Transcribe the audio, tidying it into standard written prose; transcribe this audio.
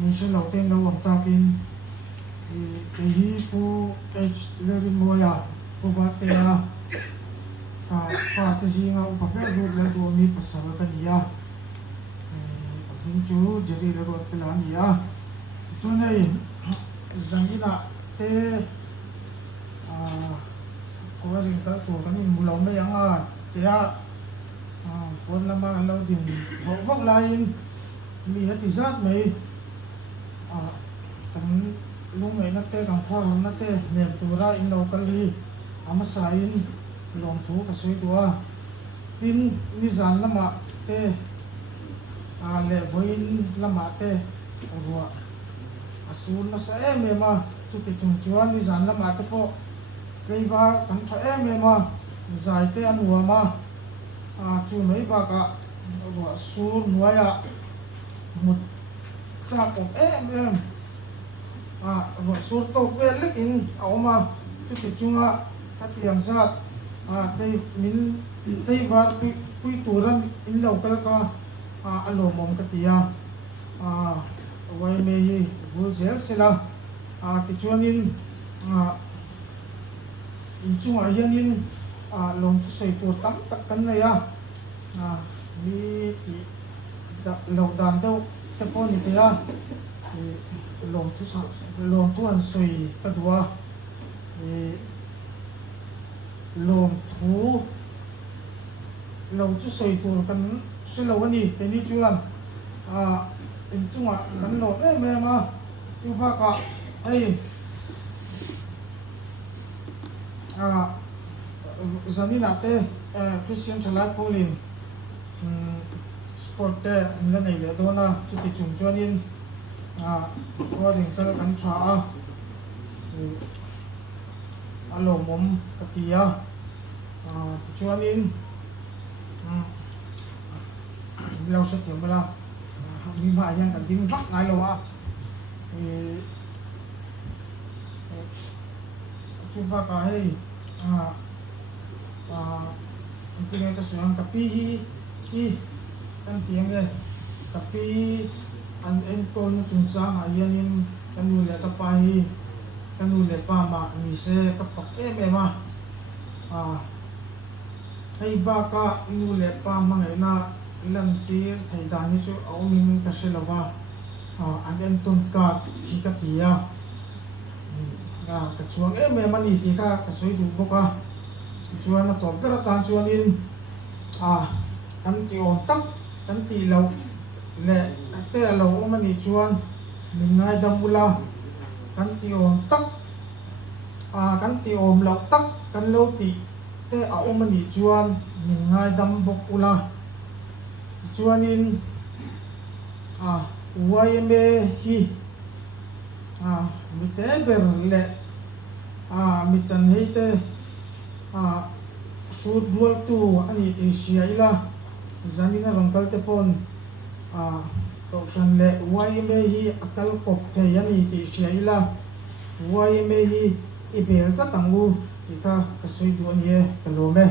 mình sẽ đầu tiên đâu ta pin cái hi pu h lerin moya pu vate a fa te zinga upaka du la du mi pasal ka dia hin chu jeri la ro filan dia chu nei zangina te ko rin ka to kan in mulau me yang a te a pon lama lo din vok lain mi hati zat mai kan lung mai na te kan kha na te nem tura in lo kali ama sain lom thu ka soi tua tin ni zan lama te le voin lama te ruwa asul na sa em ma chu ti chung chuan ni zan lama te po teiwa kan tha em ma zai te an wa ma chu mai ba ka ruwa sur nuaya mut cha ko em ruwa sur to ve lek in awma chu ti chunga ka tiang zat tei min tei var pui turan in local ka alo mom ka tia wai me hi vul zel sela ti chuanin in chunga hianin lom tu sei tur tam tak kan nei mi ti da lo dan do te pon ni te lom tu an soi ka dua lom thu lo chu soi tur kan se lo ani pe ni chuan in chunga kan lo ma chu ba ka ai zamina te Christian chalai polin sport te la nei le dona chu ti chung chuanin ko ring kal kan tha alo mom katia ti chuanin lâu sẽ thiếu bala mi ma yang kan ding vak ngai lo chu ba ka hei tinga ka suang kapi hi kan tiang le kapi an en ko nu chung chang a yanin kanu le ka pa hi kanu le pa ma ni se ka fak e ma hei ba ka nu le pa ma ngai na lam tir thai da ni chu awmin ka selawa an en ton ka hi ka tia ka chuang mani ti ka soi du boka chuan na to ber ta chuanin kan ti on tak kan ti lo le te lo mani chuan min ngai dam bula kan ti on tak kan ti om lo tak kan lo ti te mani chuan min ngai dam bok ula chuanin YMA hi mi te ber le mi chan hei te su dual tu ani Asia ila zanina rangkal te pon kausan le YMA hi akal kop the yani ti Asia ila YMA hi ibel ta tangu ita kasoi du ani kalome